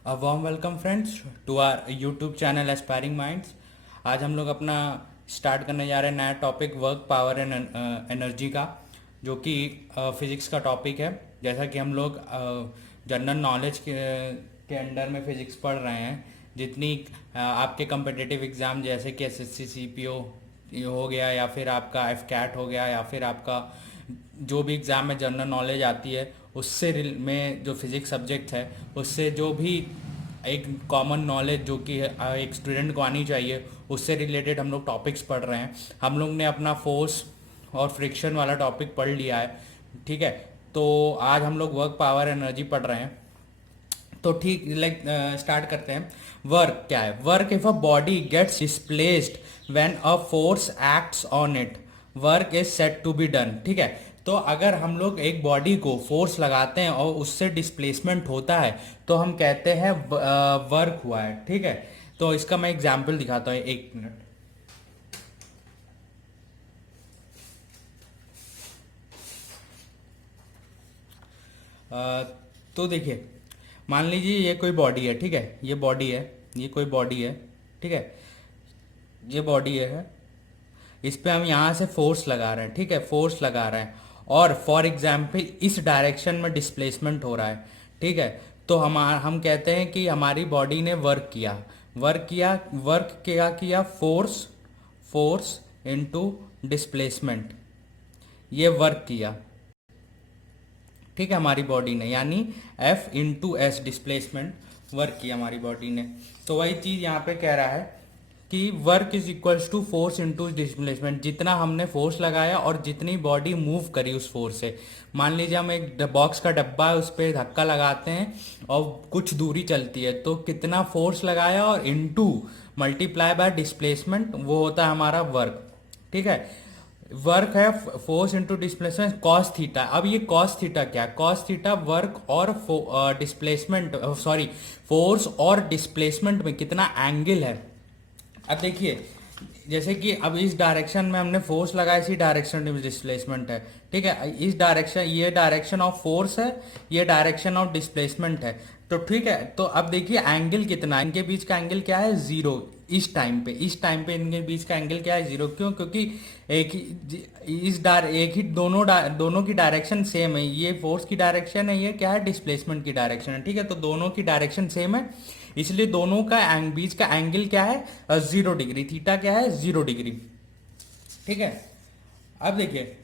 A warm welcome friends to our YouTube channel aspiring minds. आज हम लोग अपना स्टार्ट करने जा रहे हैं नया topic work power and energy का, जो कि फिज़िक्स का टॉपिक है। जैसा कि हम लोग जनरल नॉलेज के अंडर में फिज़िक्स पढ़ रहे हैं, जितनी आपके कम्पिटिटिव एग्ज़ाम जैसे कि एसएससी सीपीओ हो गया, या फिर आपका एफ कैट हो गया, या फिर आपका जो भी एग्ज़ाम में जनरल नॉलेज आती है उससे में जो फिज़िक्स सब्जेक्ट है उससे जो भी एक कॉमन नॉलेज जो कि एक स्टूडेंट को आनी चाहिए उससे रिलेटेड हम लोग टॉपिक्स पढ़ रहे हैं। हम लोग ने अपना फोर्स और फ्रिक्शन वाला टॉपिक पढ़ लिया है, ठीक है। तो आज हम लोग वर्क पावर एनर्जी पढ़ रहे हैं। तो ठीक स्टार्ट करते हैं। वर्क क्या है? Work if a body gets displaced when a force acts on it, work is said to be done. ठीक है। तो अगर हम लोग एक बॉडी को फोर्स लगाते हैं और उससे डिस्प्लेसमेंट होता है तो हम कहते हैं वर्क हुआ है। ठीक है। तो इसका मैं एग्जांपल दिखाता हूँ, एक मिनट। अ, तो देखिए, मान लीजिए ये कोई बॉडी है, ठीक है। ये बॉडी है, ये कोई बॉडी है, ठीक है। ये बॉडी है, इस पे हम यहाँ से फोर्स लगा रहे हैं, ठीक है, फोर्स लगा रहे हैं। और फॉर एग्जाम्पल इस डायरेक्शन में डिस्प्लेसमेंट हो रहा है, ठीक है। तो हम कहते हैं कि हमारी बॉडी ने वर्क किया। वर्क क्या किया? फोर्स, फोर्स इनटू डिस्प्लेसमेंट, ये वर्क किया, ठीक है, हमारी बॉडी ने। यानी F into S, displacement, work किया हमारी बॉडी ने। तो वही चीज़ यहाँ पे कह रहा है कि work is equals to force into displacement. जितना हमने फोर्स लगाया और जितनी बॉडी मूव करी उस फोर्स से। मान लीजिए हम एक बॉक्स का डब्बा है, उस पर धक्का लगाते हैं और कुछ दूरी चलती है, तो कितना फोर्स लगाया और इंटू मल्टीप्लाई बाय डिस्प्लेसमेंट, वो होता है हमारा वर्क। ठीक है। वर्क है force into displacement cos theta. अब ये कॉस थीटा क्या है? कॉस थीटा वर्क और डिस्प्लेसमेंट, सॉरी, फोर्स और डिस्प्लेसमेंट में कितना एंगल है। अब देखिए, जैसे कि अब इस डायरेक्शन में हमने फोर्स लगाया, इसी डायरेक्शन में डिस्प्लेसमेंट है, ठीक है। इस डायरेक्शन, ये डायरेक्शन ऑफ फोर्स है, ये डायरेक्शन ऑफ डिस्प्लेसमेंट है। तो ठीक है, तो अब देखिए एंगल कितना है, इनके बीच का एंगल क्या है? जीरो। इस टाइम पे इनके बीच का एंगल क्या है? जीरो। क्यों? क्योंकि एक ही एक ही दोनों की डायरेक्शन सेम है। ये फोर्स की डायरेक्शन है, ये क्या है? डिस्प्लेसमेंट की डायरेक्शन है, ठीक है। तो दोनों की डायरेक्शन सेम है, इसलिए दोनों का बीच का एंगल क्या है? 0 डिग्री। थीटा क्या है? 0 डिग्री, ठीक है। अब देखिए,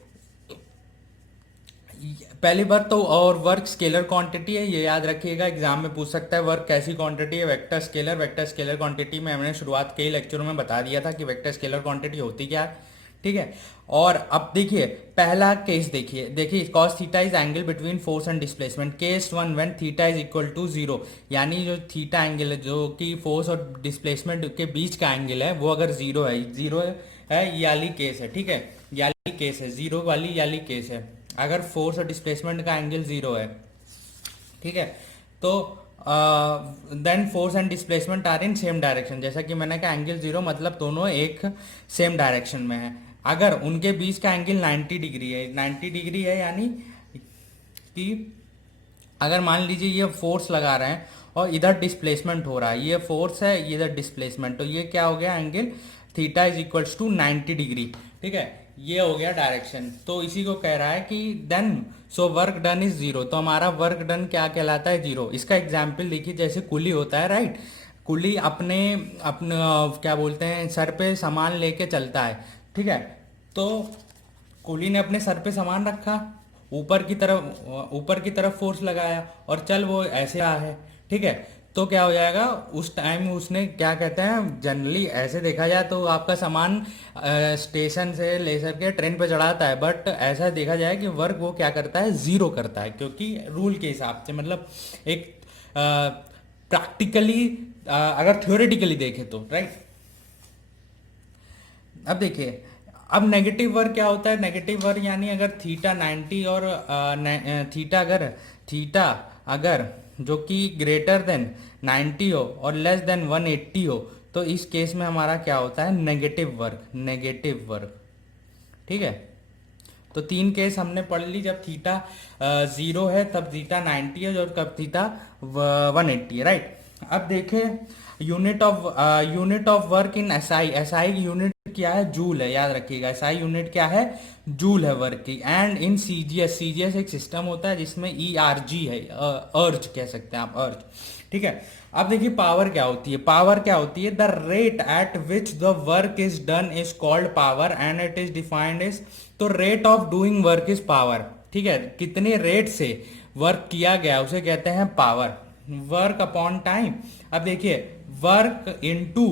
पहली बात तो, और वर्क स्केलर क्वांटिटी है, ये याद रखिएगा, एग्जाम में पूछ सकता है वर्क कैसी क्वांटिटी है। वेक्टर स्केलर क्वांटिटी में हमने शुरुआत कई लेक्चरों में बता दिया था कि वेक्टर स्केलर क्वांटिटी होती क्या है, ठीक है। और अब देखिए, पहला केस देखिए, cos theta is angle between force and displacement. Case one, when theta is equal to 0, यानी जो थीटा एंगल है, जो कि फोर्स और डिस्प्लेसमेंट के बीच का एंगल है, वो अगर जीरो है, ये वाली केस है, ठीक है। ये वाली केस है, जीरो वाली ये वाली केस है, अगर फोर्स और डिस्प्लेसमेंट का एंगल 0 है, ठीक है। तो then force and displacement are in same direction. जैसा कि मैंने कहा एंगल 0 मतलब दोनों एक सेम डायरेक्शन में है। अगर उनके बीच का एंगल 90 डिग्री है, 90 डिग्री है, यानी कि अगर मान लीजिए ये फोर्स लगा रहे हैं और इधर डिस्प्लेसमेंट हो रहा है, ये फोर्स है, ये इधर डिस्प्लेसमेंट, तो ये क्या हो गया? Angle theta is equals to 90 degree, ठीक है। ये हो गया डायरेक्शन। तो इसी को कह रहा है कि then so work done is 0। तो हमारा वर्क डन क्या कहलाता है? 0। इसका एग्जाम्पल देखिए, जैसे कुली होता है, राइट। कुली अपने अपने क्या बोलते हैं, सर पे सामान लेके चलता है, ठीक है। तो कुली ने अपने सर पे सामान रखा, ऊपर की तरफ फोर्स लगाया और चल वो ऐसे रहा है, ठीक है। तो क्या हो जाएगा उस टाइम? उसने क्या कहते हैं, जनरली ऐसे देखा जाए तो आपका सामान स्टेशन से लेकर के ट्रेन पे चढ़ाता है, बट ऐसा देखा जाए कि वर्क वो क्या करता है? 0 करता है, क्योंकि रूल के हिसाब से, मतलब एक प्रैक्टिकली, अगर थ्योरेटिकली देखें तो, राइट। अब देखिए, अब नेगेटिव वर्क क्या होता है? नेगेटिव वर्क यानी अगर थीटा 90 और थीटा अगर जो कि ग्रेटर देन 90 हो और लेस देन 180 हो, तो इस केस में हमारा क्या होता है? नेगेटिव वर्क, ठीक है। तो 3 केस हमने पढ़ ली। जब थीटा 0 है तब थीटा 90 है, और कब थीटा 180 है, राइट। अब देखें unit of work in SI. SI की यूनिट क्या है? जूल है, याद रखिएगा। एसआई यूनिट क्या है? जूल है वर्क की। एंड इन सीजीएस, सीजीएस एक सिस्टम होता है जिसमें ईआरजी है, अर्ज कह सकते हैं आप, अर्ज, ठीक है। अब देखिए पावर क्या होती है। पावर क्या होती है? The rate at which the work is done is called power and it is defined is, तो rate of doing work is power, ठीक है। कितने रेट से वर्क किया गया उसे कहते हैं पावर। वर्क अपॉन टाइम, अब देखिए work into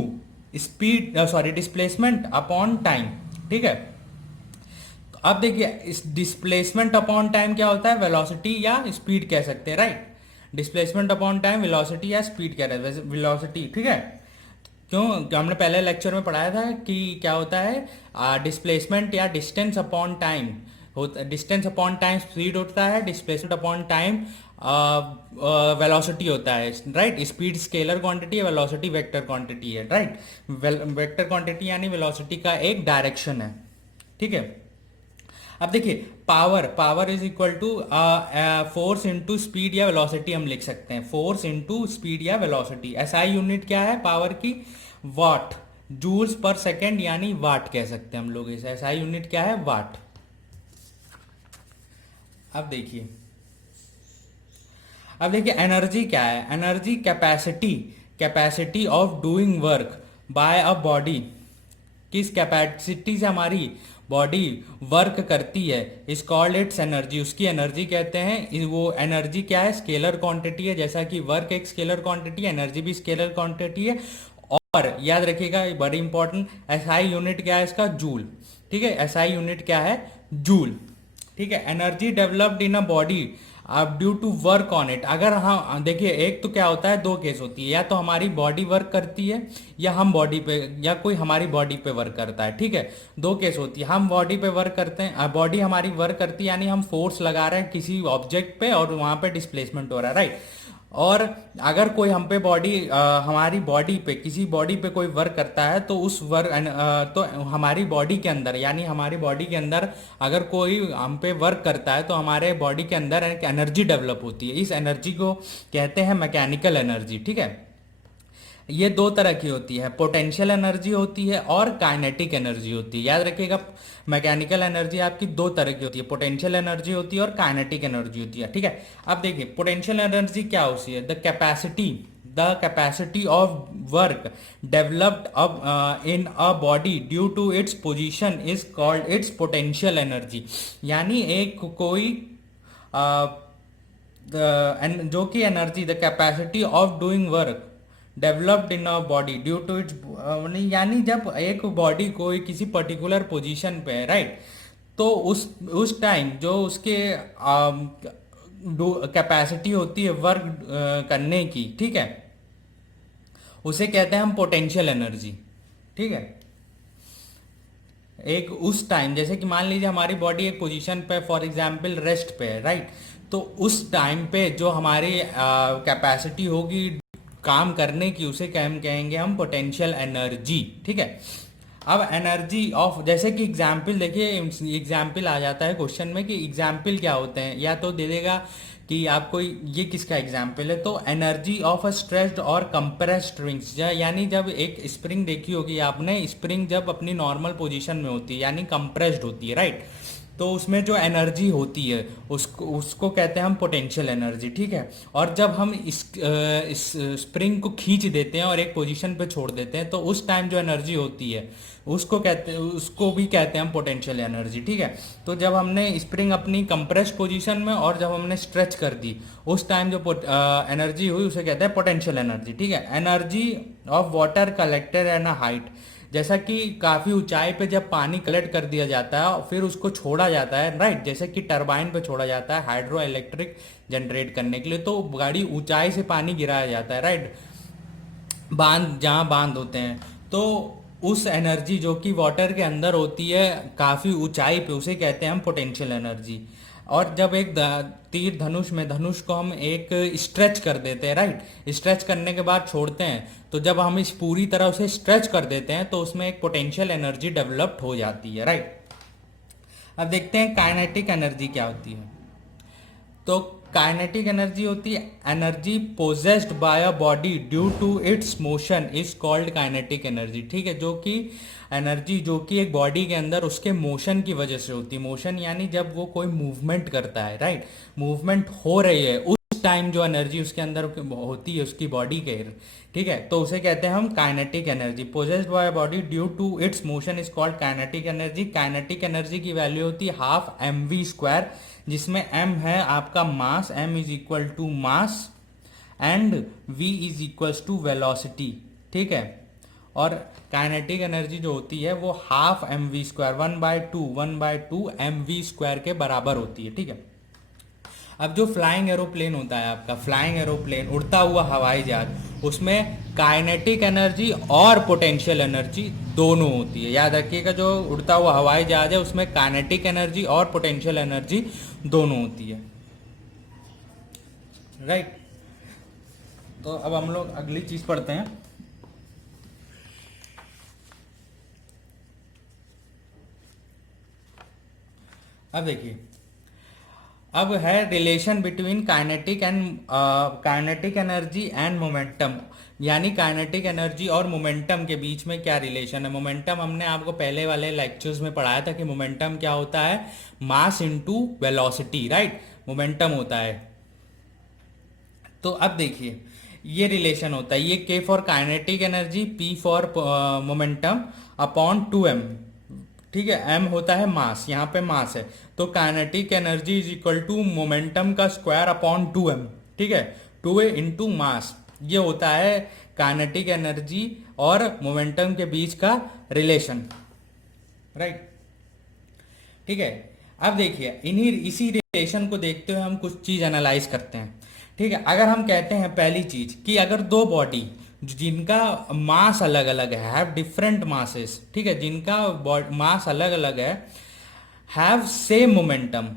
speed, sorry displacement upon time, ठीक है। अब देखिए इस डिस्प्लेसमेंट अपॉन टाइम क्या होता है? वेलोसिटी या स्पीड कह सकते हैं, right. Displacement upon time velocity या स्पीड कह रहे हैं, वेलोसिटी, ठीक है। क्यों? हमने पहले लेक्चर में पढ़ाया था कि क्या होता है, डिस्प्लेसमेंट या डिस्टेंस अपॉन टाइम होता, डिस्टेंस अपॉन टाइम स्पीड होता है, डिस्प्लेसमेंट अपॉन टाइम वेलोसिटी होता है, राइट। स्पीड स्केलर क्वांटिटी है, वेलोसिटी वेक्टर क्वांटिटी है, राइट। वेक्टर क्वांटिटी यानी वेलोसिटी का एक डायरेक्शन है, ठीक है। अब देखिए power, power is equal to force into speed या वेलोसिटी हम लिख सकते हैं, फोर्स इनटू स्पीड या वेलोसिटी। एसआई यूनिट क्या है पावर की? वाट, जूल्स पर सेकेंड यानी वाट कह सकते हैं हम लोग इसे। एसआई यूनिट क्या है? वाट। अब देखिए, अब देखिए एनर्जी क्या है? Energy capacity, capacity of doing work by a body. किस कैपेसिटी से हमारी बॉडी वर्क करती है इज कॉल्ड इट्स एनर्जी, उसकी एनर्जी कहते हैं। वो एनर्जी क्या है? स्केलर क्वांटिटी है, जैसा कि वर्क एक स्केलर क्वांटिटी है, एनर्जी भी स्केलर क्वांटिटी है। और याद रखिएगा बड़ी इंपॉर्टेंट, एसआई यूनिट क्या है इसका? जूल, ठीक है। एसआई यूनिट क्या है? जूल, ठीक है। Energy developed in a body अब due to work on it. अगर हम देखिए एक तो क्या होता है, दो केस होती है, या तो हमारी बॉडी वर्क करती है या हम बॉडी पे, या कोई हमारी बॉडी पे वर्क करता है, ठीक है। दो केस होती है, हम बॉडी पे वर्क करते हैं, बॉडी हमारी वर्क करती है यानी हम फोर्स लगा रहे हैं किसी ऑब्जेक्ट पे और वहां पे डिस्प्लेसमेंट हो रहा है, राइट। और अगर कोई हम पे बॉडी, हमारी बॉडी पे, किसी बॉडी पे कोई वर्क करता है तो उस वर्क, तो हमारी बॉडी के अंदर यानी हमारी बॉडी के अंदर अगर कोई हम पे वर्क करता है तो हमारे बॉडी के अंदर एक एनर्जी डेवलप होती है। इस एनर्जी को कहते हैं मैकेनिकल एनर्जी, ठीक है। ये दो तरह की होती है, पोटेंशियल एनर्जी होती है और काइनेटिक एनर्जी होती है। याद रखिएगा मैकेनिकल एनर्जी आपकी दो तरह की होती है, पोटेंशियल एनर्जी होती है और काइनेटिक एनर्जी होती है, ठीक है। अब देखिए पोटेंशियल एनर्जी क्या होती है? The capacity of work developed अब in a body due to its position is called its potential energy. यानी एक कोई जो कि energy, the capacity of doing work developed in a body due to its, यानी जब एक बॉडी कोई किसी पर्टिकुलर पोजीशन पे है, राइट, तो उस टाइम जो उसके कैपेसिटी होती है वर्क करने की, ठीक है, उसे कहते हैं हम पोटेंशियल एनर्जी, ठीक है। एक उस टाइम, जैसे कि मान लीजिए हमारी बॉडी एक पोजीशन पे फॉर एग्जांपल रेस्ट पे है, राइट, तो उस टाइम पे जो हमारी कैपेसिटी होगी काम करने की उसे क्या हम कहेंगे? हम पोटेंशियल एनर्जी, ठीक है। अब एनर्जी ऑफ, जैसे कि एग्जाम्पल देखिए, एग्जाम्पल आ जाता है क्वेश्चन में कि एग्जाम्पल क्या होते हैं, या तो दे देगा कि आपको ये किसका एग्जाम्पल है, तो एनर्जी ऑफ अ स्ट्रेच्ड और कंप्रेस्ड रिंग्स, यानी जब एक स्प्रिंग देखी होगी आपने, स्प्रिंग जब अपनी नॉर्मल पोजीशन में होती है यानी कंप्रेस्ड होती है, राइट, तो उसमें जो एनर्जी होती है उसको कहते हैं हम पोटेंशियल एनर्जी, ठीक है। और जब हम इस स्प्रिंग को खींच देते हैं और एक पोजीशन पे छोड़ देते हैं तो उस टाइम जो एनर्जी होती है उसको भी कहते हैं हम पोटेंशियल एनर्जी, ठीक है। तो जब हमने स्प्रिंग अपनी कंप्रेस्ड पोजीशन में और जब हमने स्ट्रेच कर दी उस टाइम जो एनर्जी हुई उसे कहते हैं पोटेंशियल एनर्जी, ठीक है। Energy of water collected at a height, जैसा कि काफ़ी ऊंचाई पे जब पानी कलेक्ट कर दिया जाता है और फिर उसको छोड़ा जाता है, राइट, जैसे कि टरबाइन पे छोड़ा जाता है हाइड्रो इलेक्ट्रिक जनरेट करने के लिए, तो बड़ी ऊंचाई से पानी गिराया जाता है, राइट, बांध, जहाँ बांध होते हैं, तो उस एनर्जी जो कि वाटर के अंदर होती है काफ़ी ऊंचाई पे उसे कहते हैं हम पोटेंशियल एनर्जी। और जब एक तीर धनुष में, धनुष को हम एक स्ट्रेच कर देते हैं, राइट, स्ट्रेच करने के बाद छोड़ते हैं, तो जब हम इस पूरी तरह उसे स्ट्रेच कर देते हैं तो उसमें एक पोटेंशियल एनर्जी डेवलप्ड हो जाती है, राइट। अब देखते हैं काइनेटिक एनर्जी क्या होती है। तो काइनेटिक एनर्जी होती है energy possessed by a body due to its motion is called kinetic energy, ठीक है। जो कि एनर्जी जो कि एक बॉडी के अंदर उसके मोशन की वजह से होती है, मोशन यानी जब वो कोई मूवमेंट करता है, राइट, मूवमेंट हो रही है उस टाइम जो एनर्जी उसके अंदर होती है उसकी बॉडी के, ठीक है, तो उसे कहते हैं हम kinetic energy. Possessed by body due to its motion is called kinetic energy. Kinetic energy की वैल्यू होती है हाफ एम वी स्क्वायर, जिसमें m है आपका mass, m is equal to mass and v is equal to velocity, ठीक है। और kinetic energy जो होती है वो half M V square 1/2 M V square के बराबर होती है, ठीक है। अब जो फ्लाइंग एरोप्लेन होता है आपका, फ्लाइंग एरोप्लेन, उड़ता हुआ हवाई जहाज, उसमें काइनेटिक एनर्जी और पोटेंशियल एनर्जी दोनों होती है। याद रखिएगा, जो उड़ता हुआ हवाई जहाज है उसमें काइनेटिक एनर्जी और पोटेंशियल एनर्जी दोनों होती है, राइट। तो अब हम लोग अगली चीज पढ़ते हैं। अब देखिए, अब है relation between kinetic energy and momentum, यानी काइनेटिक एनर्जी और मोमेंटम के बीच में क्या रिलेशन है। मोमेंटम हमने आपको पहले वाले लेक्चर्स में पढ़ाया था कि मोमेंटम क्या होता है, mass into velocity, right, momentum होता है। तो अब देखिए ये रिलेशन होता है, ये के for kinetic energy, P for momentum upon 2m, ठीक है। m होता है मास, यहाँ पे मास है, तो kinetic energy is equal to momentum का स्क्वायर अपॉन 2m, ठीक है, 2a इंटू मास। ये होता है काइनेटिक एनर्जी और मोमेंटम के बीच का रिलेशन, राइट, ठीक है। अब देखिए इसी रिलेशन को देखते हुए हम कुछ चीज एनालाइज करते हैं, ठीक है। अगर हम कहते हैं पहली चीज कि अगर दो बॉडी जिनका मास अलग अलग है, हैव डिफरेंट मासेस, ठीक है, जिनका मास अलग अलग है, हैव सेम मोमेंटम,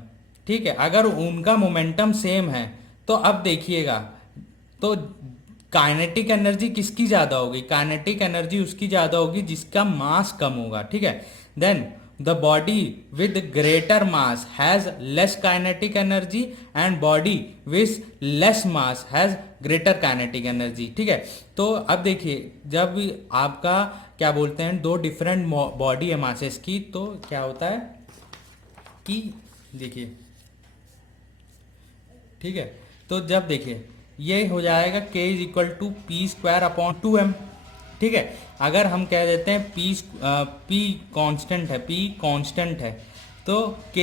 ठीक है, अगर उनका मोमेंटम सेम है, तो अब देखिएगा, तो काइनेटिक एनर्जी किसकी ज्यादा होगी, काइनेटिक एनर्जी उसकी ज्यादा होगी जिसका मास कम होगा, ठीक है। Then the body with greater mass has less kinetic energy and body with less mass has greater kinetic energy, ठीक है। तो अब देखिए, जब आपका क्या बोलते हैं, दो डिफरेंट बॉडी है मासेस की, तो क्या होता है कि देखिए, ठीक है, तो जब देखिए ये हो जाएगा k is equal to P square upon 2m, ठीक है। अगर हम कह देते हैं p कांस्टेंट है, p कांस्टेंट है, तो k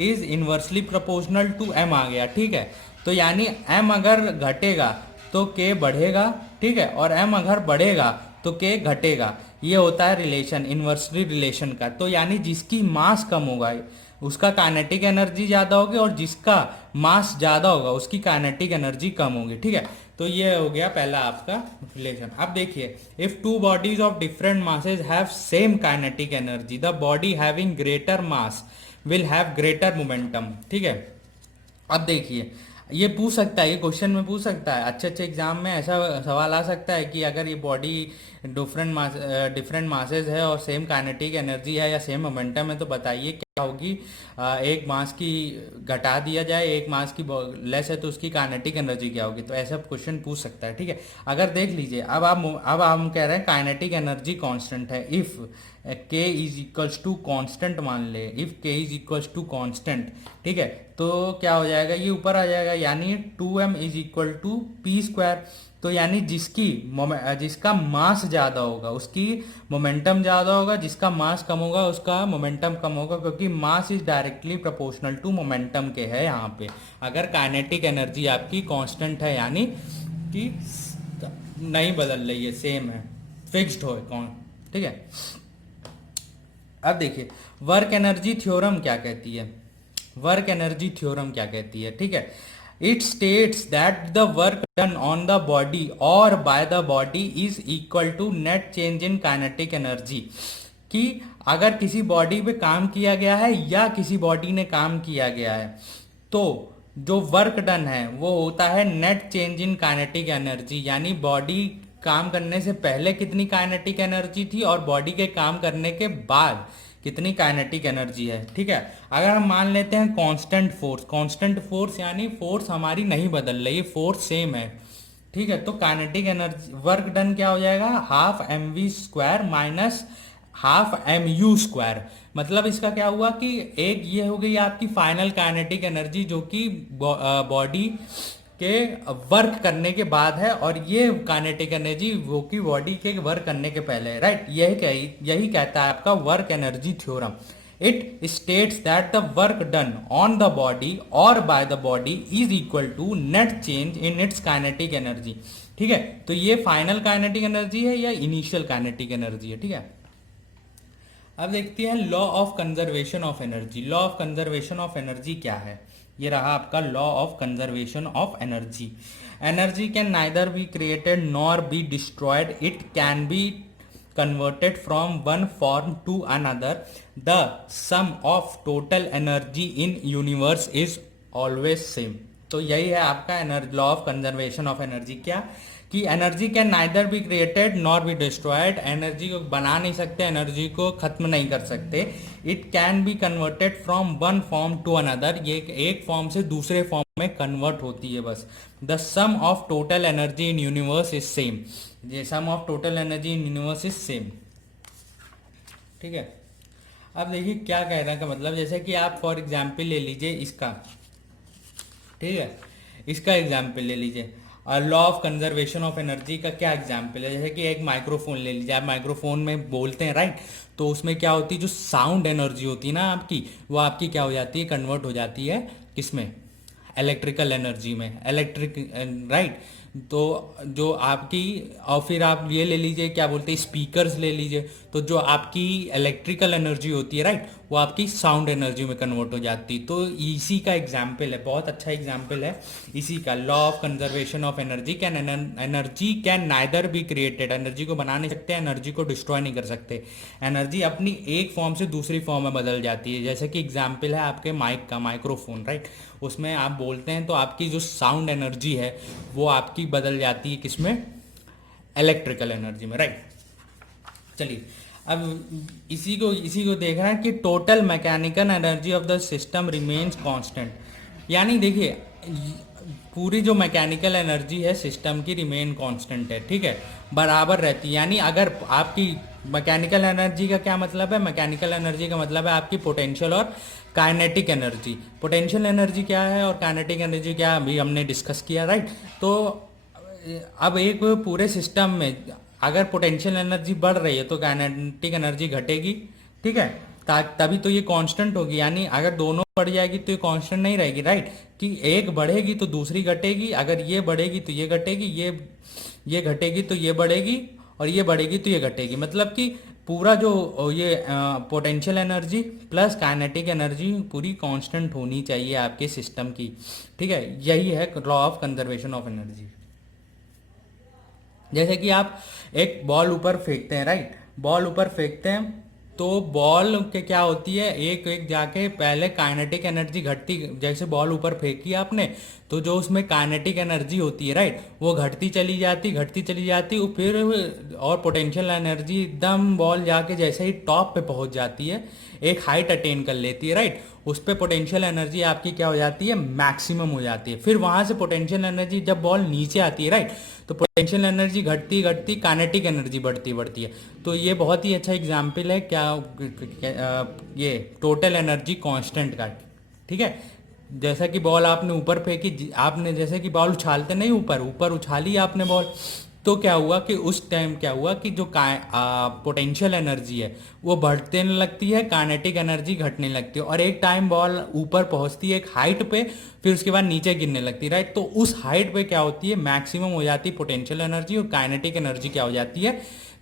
is inversely proportional to m आ गया, ठीक है। तो यानी m अगर घटेगा तो k बढ़ेगा, ठीक है, और m अगर बढ़ेगा तो k घटेगा। ये होता है रिलेशन, इनवर्सली रिलेशन का। तो यानी जिसकी मास कम होगा उसका काइनेटिक एनर्जी ज्यादा होगी और जिसका मास ज्यादा होगा उसकी काइनेटिक एनर्जी कम होगी, ठीक है। तो ये हो गया पहला आपका रिलेशन। अब देखिए, if two bodies of different masses have same kinetic energy, the body having greater mass will have greater momentum, ठीक है। अब देखिए, ये पूछ सकता है, ये क्वेश्चन में पूछ सकता है, अच्छे अच्छे एग्जाम में ऐसा सवाल आ सकता है कि अगर ये बॉडी डिफरेंट मासेज है और सेम काइनेटिक एनर्जी है या सेम मोमेंटम है, तो बताइए क्या होगी। एक मास की घटा दिया जाए, एक मास की लेस है, तो उसकी काइनेटिक एनर्जी क्या होगी। तो ऐसा क्वेश्चन पूछ सकता है, ठीक है। अगर देख लीजिए, अब हम कह रहे हैं काइनेटिक एनर्जी कांस्टेंट है, if k is equals to constant मान ले, if k is equals to constant, ठीक है, तो क्या हो जाएगा, ये ऊपर आ जाएगा, यानी 2m is equal to P square. तो यानी जिसका मास ज्यादा होगा उसकी मोमेंटम ज्यादा होगा, जिसका मास कम होगा उसका मोमेंटम कम होगा, क्योंकि mass is directly proportional to momentum के है यहाँ पे। अगर काइनेटिक एनर्जी आपकी कांस्टेंट है, यानी कि नहीं बदल रही है, सेम है, फिक्स्ड हो कौन, ठीक है। अब देखिए, वर्क एनर्जी थ्योरम क्या कहती है, वर्क एनर्जी थ्योरम क्या कहती है, ठीक है। It states that the work done on the body और by the body is equal to net change in kinetic energy, कि अगर किसी बॉडी पे काम किया गया है या किसी बॉडी ने काम किया गया है, तो जो वर्क डन है वो होता है net change in kinetic energy, यानी बॉडी काम करने से पहले कितनी काइनेटिक एनर्जी थी और बॉडी के काम करने के बाद कितनी काइनेटिक एनर्जी है, ठीक है। अगर हम मान लेते हैं कांस्टेंट फोर्स यानी फोर्स हमारी नहीं बदल रही, फोर्स सेम है, ठीक है। तो काइनेटिक एनर्जी वर्क डन क्या हो जाएगा, half M V square minus half M U square. मतलब इसका क्या हुआ कि एक ये हो गई आपकी फाइनल काइनेटिक एनर्जी जो कि बॉडी के वर्क करने के बाद है, और ये काइनेटिक एनर्जी वो की बॉडी के वर्क करने के पहले है, राइट। यही कहता है आपका work energy theorem. It states that the work done on the body और by the body is equal to net change in its kinetic energy, ठीक है। तो ये फाइनल काइनेटिक एनर्जी है या इनिशियल काइनेटिक एनर्जी है, ठीक है। अब देखते हैं law of conservation of energy. Law of conservation of energy क्या है, ये रहा आपका law of conservation of energy. Energy can neither be created nor be destroyed, it can B converted from one form to another. The sum of total energy in universe is always same. तो यही है आपका law of conservation of energy. क्या कि energy can neither be created nor be destroyed, energy को बना नहीं सकते, एनर्जी को खत्म नहीं कर सकते। It can be converted from one form to another, ये एक फॉर्म से दूसरे फॉर्म में कन्वर्ट होती है बस। The sum of total energy in universe is same, ये sum of total energy in universe is same, ठीक है। अब देखिए क्या कहने का मतलब, जैसे कि आप फॉर एग्जाम्पल ले लीजिए इसका, ठीक है, इसका एग्जाम्पल ले लीजिए। Law of conservation of energy का क्या एग्जाम्पल है, जैसे कि एक माइक्रोफोन ले लीजिए, आप माइक्रोफोन में बोलते हैं, राइट। तो उसमें क्या होती है, जो साउंड एनर्जी होती है ना आपकी, वो आपकी क्या हो जाती है, कन्वर्ट हो जाती है किसमें, इलेक्ट्रिकल एनर्जी में, राइट। तो जो आपकी, और फिर आप ये ले लीजिए क्या बोलते हैं, स्पीकर्स ले लीजिए, तो जो आपकी इलेक्ट्रिकल एनर्जी होती है, राइट, वो आपकी साउंड एनर्जी में कन्वर्ट हो जाती है। तो इसी का एग्जाम्पल है, बहुत अच्छा एग्जाम्पल है इसी का, law of conservation of energy. Energy can neither be created, energy को बना नहीं सकते, एनर्जी को डिस्ट्रॉय नहीं कर सकते। एनर्जी अपनी एक फॉर्म से दूसरी फॉर्म में बदल जाती है, जैसे कि एग्जाम्पल है आपके माइक का, माइक्रोफोन, राइट। उसमें आप बोलते हैं तो आपकी जो साउंड एनर्जी है वो आपकी बदल जाती है किसमें, इलेक्ट्रिकल एनर्जी में, राइट। चलिए अब इसी को देखना है कि total mechanical energy of the system remains constant, यानी देखिए पूरी जो मैकेनिकल एनर्जी है सिस्टम की रिमेन कांस्टेंट है, ठीक है, बराबर रहती है। यानी अगर आपकी मैकेनिकल एनर्जी का क्या मतलब है, मैकेनिकल एनर्जी का मतलब है आपकी पोटेंशियल और काइनेटिक एनर्जी। पोटेंशियल एनर्जी क्या है और काइनेटिक एनर्जी क्या, अभी हमने डिस्कस किया, राइट। तो अब एक पूरे सिस्टम में अगर पोटेंशियल एनर्जी बढ़ रही है तो काइनेटिक एनर्जी घटेगी, ठीक है, तभी तो ये कांस्टेंट होगी। यानी अगर दोनों बढ़ जाएगी तो ये कांस्टेंट नहीं रहेगी, राइट, कि एक बढ़ेगी तो दूसरी घटेगी, अगर ये बढ़ेगी तो ये घटेगी, ये घटेगी तो ये बढ़ेगी, और ये बढ़ेगी तो ये घटेगी। मतलब कि पूरा जो ये potential energy plus kinetic energy पूरी कांस्टेंट होनी चाहिए आपके सिस्टम की, ठीक है। यही है law of conservation of energy. जैसे कि आप एक बॉल ऊपर फेंकते हैं, राइट, बॉल ऊपर फेंकते हैं तो बॉल के क्या होती है, एक एक जाके पहले काइनेटिक एनर्जी घटती, जैसे बॉल ऊपर फेंकी आपने तो जो उसमें काइनेटिक एनर्जी होती है, राइट, वो घटती चली जाती फिर, और पोटेंशियल एनर्जी एकदम बॉल जाके जैसे ही टॉप पे पहुंच जाती है, एक हाइट अटेन कर लेती है, राइट, उस पर पोटेंशियल एनर्जी आपकी क्या हो जाती है, मैक्सिमम हो जाती है। फिर वहां से पोटेंशियल एनर्जी जब बॉल नीचे आती है, राइट, तो पोटेंशियल एनर्जी घटती काइनेटिक एनर्जी बढ़ती है। तो ये बहुत ही अच्छा एग्जाम्पल है क्या, ये टोटल एनर्जी कांस्टेंट का, ठीक है। जैसा कि बॉल आपने ऊपर फेंकी, आपने जैसे कि बॉल उछालते नहीं, ऊपर उछाली आपने बॉल, तो क्या हुआ कि उस टाइम क्या हुआ कि जो पोटेंशियल एनर्जी है वो बढ़ने लगती है, काइनेटिक एनर्जी घटने लगती है, और एक टाइम बॉल ऊपर पहुंचती है एक हाइट पे, फिर उसके बाद नीचे गिरने लगती है, राइट। तो उस हाइट पे क्या होती है, मैक्सिमम हो जाती है पोटेंशियल एनर्जी, और काइनेटिक एनर्जी क्या हो जाती है,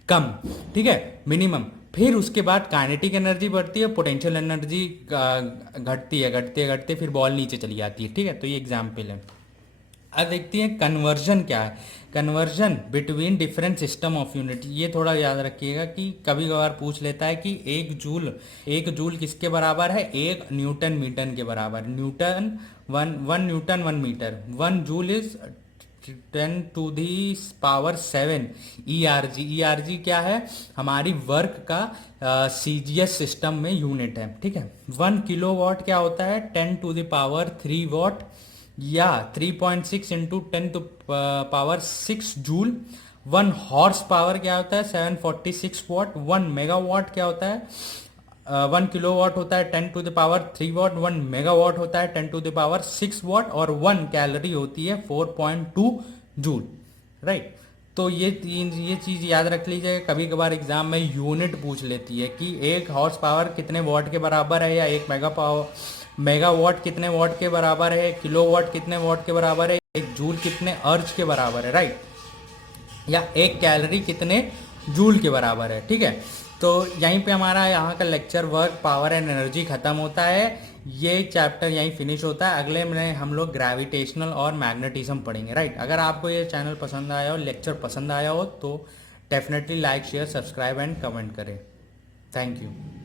कम, ठीक है, मिनिमम। फिर उसके बाद काइनेटिक एनर्जी बढ़ती है, पोटेंशियल एनर्जी घटते फिर बॉल नीचे चली जाती है, ठीक है। तो ये एग्जाम्पल है। अब देखते हैं कन्वर्जन क्या है। Conversion between different system of unit, ये थोड़ा याद रखिएगा कि कभी कभार पूछ लेता है कि एक जूल किसके बराबर है, एक न्यूटन मीटर के बराबर। One newton 1 metre, 1 joule is 10⁻⁷ ERG। ERG क्या है? हमारी वर्क का CGS सिस्टम में यूनिट है, ठीक है। 1 किलोवाट क्या होता है? 10⁻³ वाट, या 3.6 इंटू 10⁻6 जूल। 1 हॉर्स पावर क्या होता है? 746 वाट। 1 मेगावाट क्या होता है? 1 किलोवाट होता है 10⁻³ वाट। 1 मेगावाट होता है 10⁻6 वाट। और 1 कैलोरी होती है 4.2 जूल, राइट। तो ये चीज याद रख लीजिए। कभी कभार एग्जाम में यूनिट पूछ लेती है कि 1 हॉर्स पावर कितने वाट के बराबर है, या 1 मेगावाट कितने वाट के बराबर है, किलोवाट कितने वाट के बराबर है, 1 जूल कितने अर्ज के बराबर है, राइट, या 1 कैलोरी कितने जूल के बराबर है, ठीक है। तो यहीं पे हमारा यहाँ का lecture work, power and energy खत्म होता है। ये चैप्टर यहीं फिनिश होता है। अगले में हम लोग ग्रेविटेशनल और मैग्नेटिज्म पढ़ेंगे, राइट। अगर आपको ये चैनल पसंद आया हो, लेक्चर पसंद आया हो, तो definitely like, share, subscribe and comment करें। Thank you.